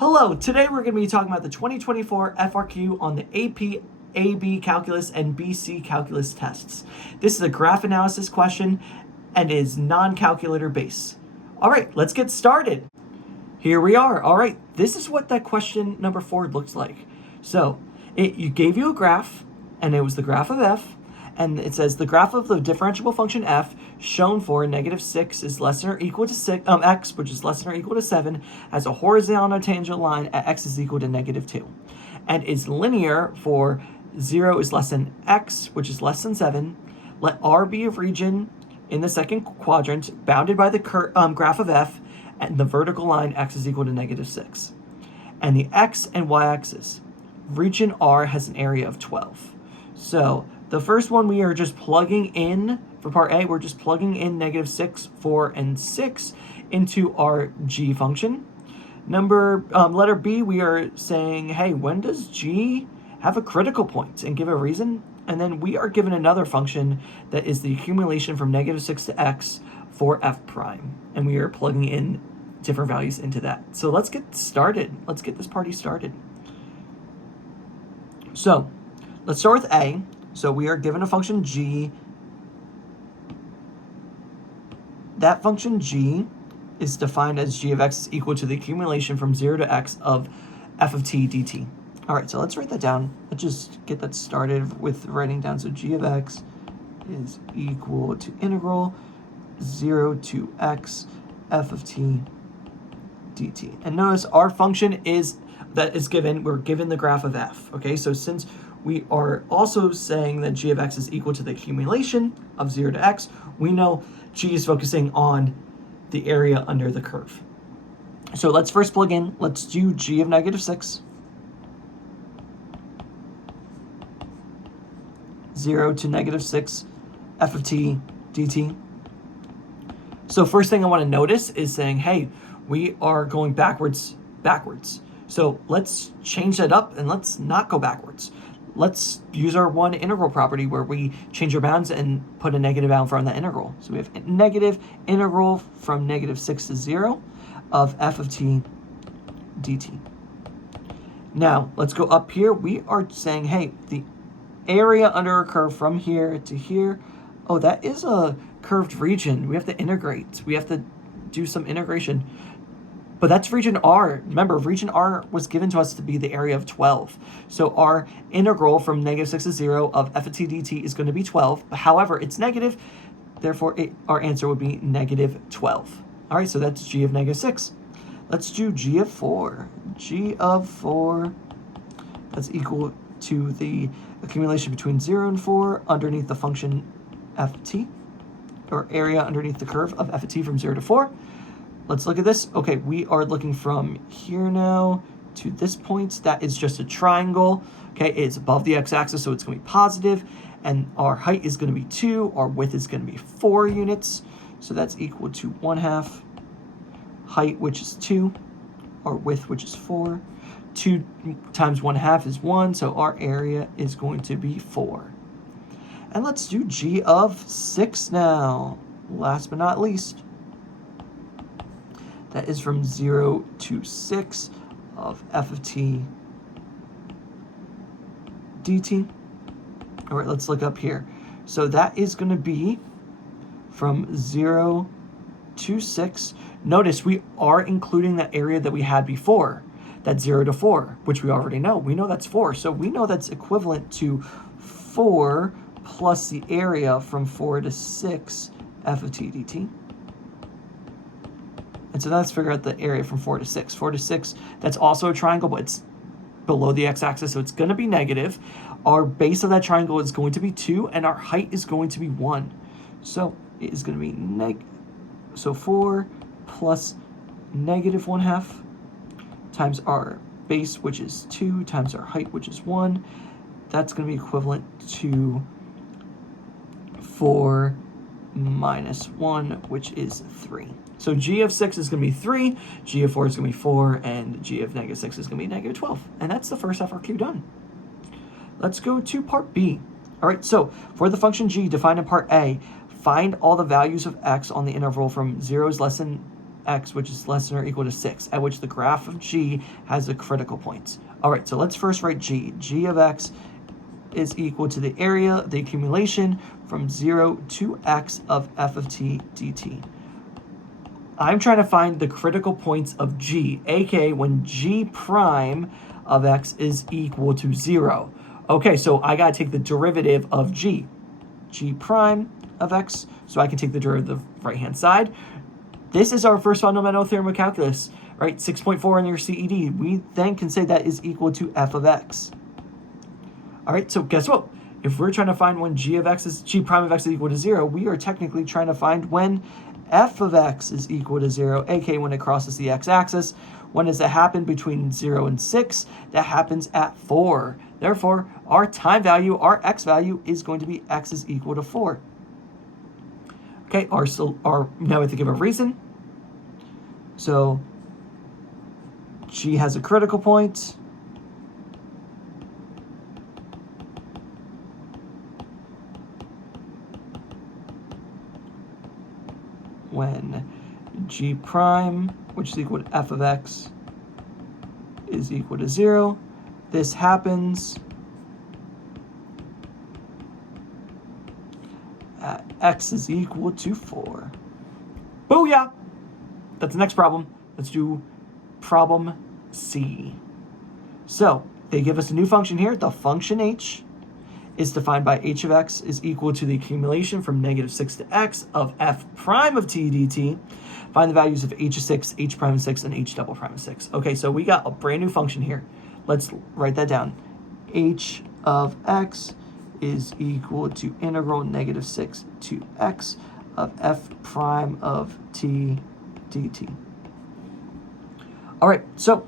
Hello, today we're going to be talking about the 2024 FRQ on the AB calculus and BC calculus tests. This is a graph analysis question and is non-calculator based. All right, let's get started. Here we are. All right, this is what that question number 4 looks like. So it gave you a graph, and it was the graph of f, and it says the graph of the differentiable function f shown for -6 is less than or equal to x, which is less than or equal to 7, has a horizontal tangent line at x is equal to -2, and is linear for 0 is less than x, which is less than 7. Let R be a region in the second quadrant bounded by the graph of f, and the vertical line x is equal to -6. And the x and y-axis, region R has an area of 12. So the first one we are just plugging in, for part A, we're just plugging in -6, 4, and 6 into our g function. Letter B, we are saying, hey, when does g have a critical point, and give a reason? And then we are given another function that is the accumulation from -6 to x for f prime. And we are plugging in different values into that. So let's get started. Let's get this party started. So let's start with A. So we are given a function g. That function g is defined as g of x is equal to the accumulation from 0 to x of f of t dt. All right, so let's write that down. Let's just get that started with writing down. So g of x is equal to integral 0 to x f of t dt. And notice our function is given, we're given the graph of f. Okay, so since we are also saying that g of x is equal to the accumulation of 0 to x, we know g is focusing on the area under the curve. So let's first plug in. Let's do g of -6. 0 to -6 f of t dt. So first thing I want to notice is saying, hey, we are going backwards. So let's change that up and let's not go backwards. Let's use our one integral property where we change our bounds and put a negative out in front of that integral. So we have negative integral from -6 to 0 of f of t dt. Now let's go up here. We are saying, hey, the area under a curve from here to here, oh, that is a curved region. We have to integrate. We have to do some integration. But that's region R. Remember, region R was given to us to be the area of 12. So our integral from -6 to 0 of f of t dt is going to be 12. However, it's negative. Therefore, our answer would be -12. All right, so that's g of -6. Let's do g of 4. G of 4, that's equal to the accumulation between 0 and 4 underneath the function f of t, or area underneath the curve of f of t from 0 to 4. Let's look at this. Okay, we are looking from here now to this point. That is just a triangle. Okay, it's above the x-axis, so it's going to be positive, and our height is going to be 2. Our width is going to be 4 units, so that's equal to 1/2 height, which is 2, our width, which is 4. 2 times 1/2 is 1, so our area is going to be 4. And let's do g of 6 now. Last but not least, that is from 0 to 6 of f of t dt. All right, let's look up here. So that is going to be from 0 to 6. Notice we are including that area that we had before, that 0 to 4, which we already know. We know that's 4. So we know that's equivalent to 4 plus the area from 4 to 6 f of t dt. And so let's figure out the area from 4 to 6. 4 to 6, that's also a triangle, but it's below the x-axis, so it's going to be negative. Our base of that triangle is going to be 2, and our height is going to be 1. So it is going to be so 4 plus -1/2 times our base, which is 2, times our height, which is 1. That's going to be equivalent to 4 minus 1, which is 3. So g of 6 is going to be 3, g of 4 is going to be 4, and g of -6 is going to be -12. And that's the first FRQ done. Let's go to part B. All right, so for the function g defined in part A, find all the values of x on the interval from 0 is less than x, which is less than or equal to 6, at which the graph of g has a critical point. All right, so let's first write g. G of x is equal to the area, the accumulation from 0 to x of f of t dt. I'm trying to find the critical points of g, aka when g prime of x is equal to 0. Okay, so I got to take the derivative of g. G prime of x, so I can take the derivative right-hand side. This is our first fundamental theorem of calculus, right? 6.4 in your CED. We then can say that is equal to f of x. All right, so guess what? If we're trying to find when g prime of x is equal to 0, we are technically trying to find when f of x is equal to 0, aka when it crosses the x-axis. When does that happen? Between 0 and 6. That happens at 4. Therefore, our time value, our x value, is going to be x is equal to 4. Okay, now we have to give a reason. So g has a critical point. When g prime, which is equal to f of x, is equal to 0. This happens at x is equal to 4. Booyah! That's the next problem. Let's do problem C. So they give us a new function here. The function h is defined by h of x is equal to the accumulation from -6 to x of f prime of t dt. Find the values of h of 6, h prime of 6, and h double prime of 6. Okay, so we got a brand new function here. Let's write that down. H of x is equal to integral -6 to x of f prime of t dt. All right, so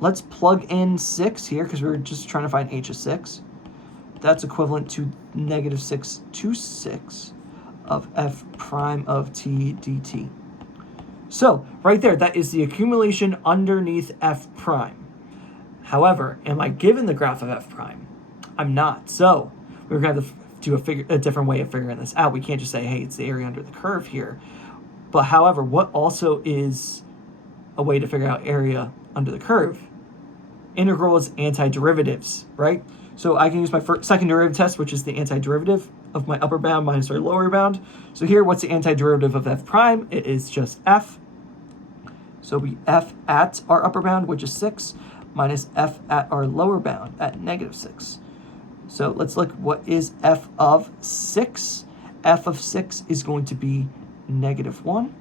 let's plug in 6 here because we're just trying to find h of 6. That's equivalent to -6 to 6 of f prime of t dt. So right there, that is the accumulation underneath f prime. However, am I given the graph of f prime? I'm not. So we're going to have to do a different way of figuring this out. We can't just say, hey, it's the area under the curve here. But however, what also is a way to figure out area under the curve? Integral is antiderivatives, right? So I can use my second derivative test, which is the antiderivative of my upper bound minus our lower bound. So here, what's the antiderivative of f prime? It is just f. So we f at our upper bound, which is 6, minus f at our lower bound at -6. So let's look, what is f of 6? F of 6 is going to be -1.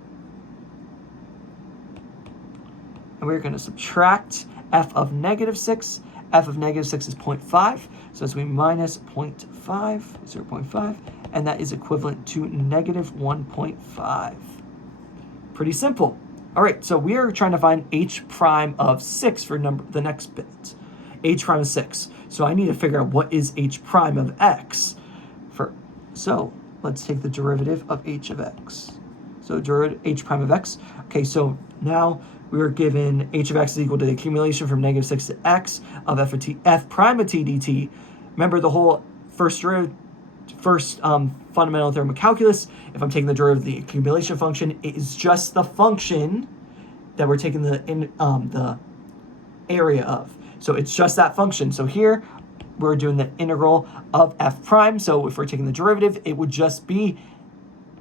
And we're going to subtract f of -6. F of -6 is 0.5, so it's going to be minus 0.5, 0.5, and that is equivalent to -1.5. Pretty simple. All right, so we are trying to find h prime of 6 for the next bit. H prime of 6. So I need to figure out what is h prime of x. So let's take the derivative of h of x. So h prime of x. Okay, so now we were given h of x is equal to the accumulation from -6 to x of f prime of t dt. Remember the whole first fundamental theorem of calculus. If I'm taking the derivative of the accumulation function, it is just the function that we're taking the area of. So it's just that function. So here we're doing the integral of f prime. So if we're taking the derivative, it would just be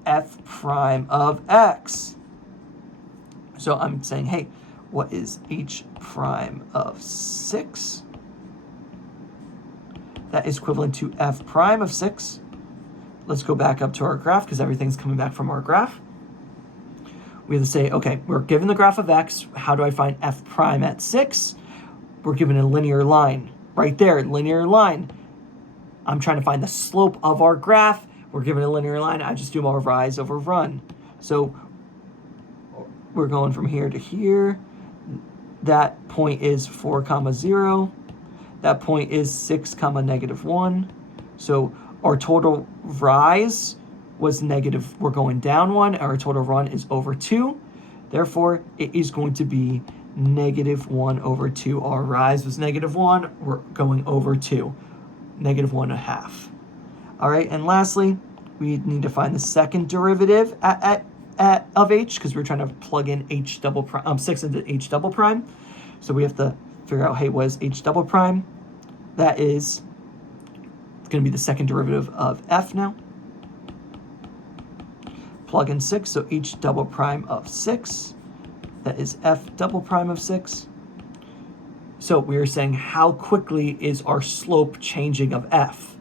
f prime of x. So I'm saying, hey, what is h prime of 6? That is equivalent to f prime of 6. Let's go back up to our graph because everything's coming back from our graph. We have to say, okay, we're given the graph of x. How do I find f prime at 6? We're given a linear line. Right there, linear line. I'm trying to find the slope of our graph. We're given a linear line. I just do more rise over run. So we're going from here to here. That point is 4, 0. That point is 6, -1. So our total rise was negative. We're going down 1. Our total run is over 2. Therefore, it is going to be -1 over 2. Our rise was -1. We're going over 2. -1.5. All right, and lastly, we need to find the second derivative at of h because we're trying to plug in h double prime, 6 into h double prime. So we have to figure out, hey, what is h double prime? That is going to be the second derivative of f now. Plug in 6, so h double prime of 6. That is f double prime of 6. So we are saying how quickly is our slope changing of f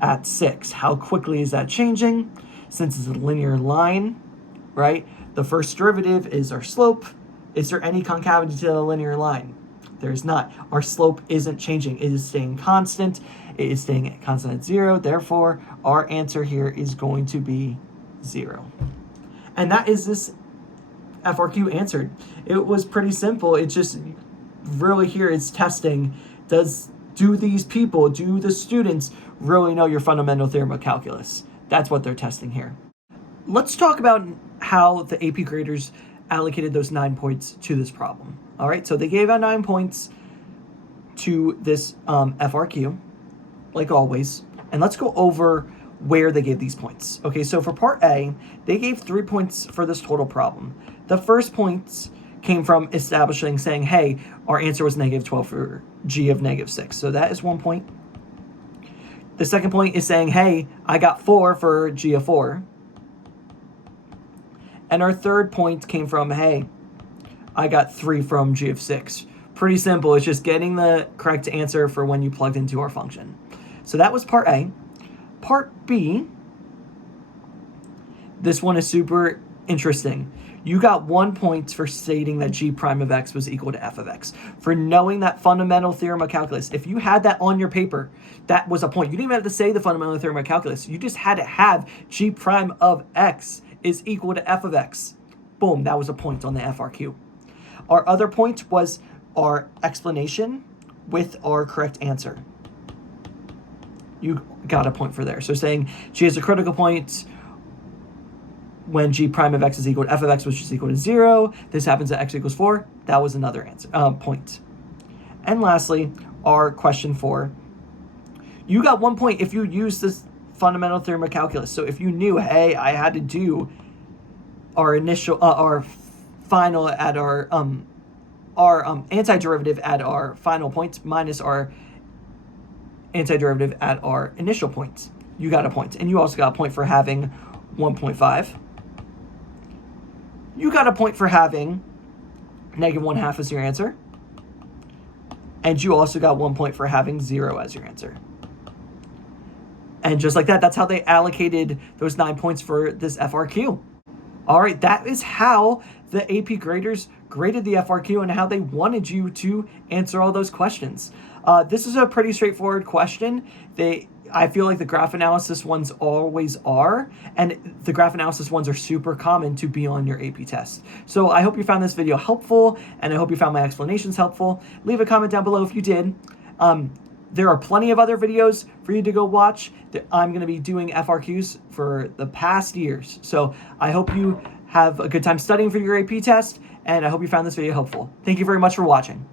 at 6? How quickly is that changing? Since it's a linear line, right? The first derivative is our slope. Is there any concavity to the linear line? There's not. Our slope isn't changing. It is staying constant. It is staying constant at 0. Therefore, our answer here is going to be 0. And that is this FRQ answered. It was pretty simple. It just really here it's testing. Do these people, do the students really know your fundamental theorem of calculus? That's what they're testing here. Let's talk about how the AP graders allocated those 9 points to this problem. All right, so they gave out 9 points to this FRQ, like always. And let's go over where they gave these points. Okay, so for part A, they gave 3 points for this total problem. The first points came from establishing, saying, hey, our answer was -12 for g of -6. So that is 1 point. The second point is saying, hey, I got 4 for g of 4. And our third point came from, hey, I got 3 from g of 6. Pretty simple. It's just getting the correct answer for when you plugged into our function. So that was part A. Part B, this one is super interesting. You got 1 point for stating that g prime of x was equal to f of x. For knowing that fundamental theorem of calculus. If you had that on your paper, that was a point. You didn't even have to say the fundamental theorem of calculus. You just had to have g prime of x is equal to f of x. Boom, that was a point on the FRQ. Our other point was our explanation with our correct answer. You got a point for there. So saying g is a critical point when g prime of x is equal to f of x, which is equal to 0. This happens at x equals 4. That was another answer point. And lastly, our question 4. You got 1 point if you use this fundamental theorem of calculus. So if you knew, hey, I had to do our initial, our final at our antiderivative at our final point minus our antiderivative at our initial point, you got a point. And you also got a point for having 1.5. You got a point for having -1/2 as your answer. And you also got 1 point for having 0 as your answer. And just like that, that's how they allocated those 9 points for this FRQ. All right, that is how the AP graders graded the FRQ and how they wanted you to answer all those questions. This is a pretty straightforward question. I feel like the graph analysis ones always are, and the graph analysis ones are super common to be on your AP test. So I hope you found this video helpful, and I hope you found my explanations helpful. Leave a comment down below if you did. There are plenty of other videos for you to go watch. I'm going to be doing FRQs for the past years. So I hope you have a good time studying for your AP test, and I hope you found this video helpful. Thank you very much for watching.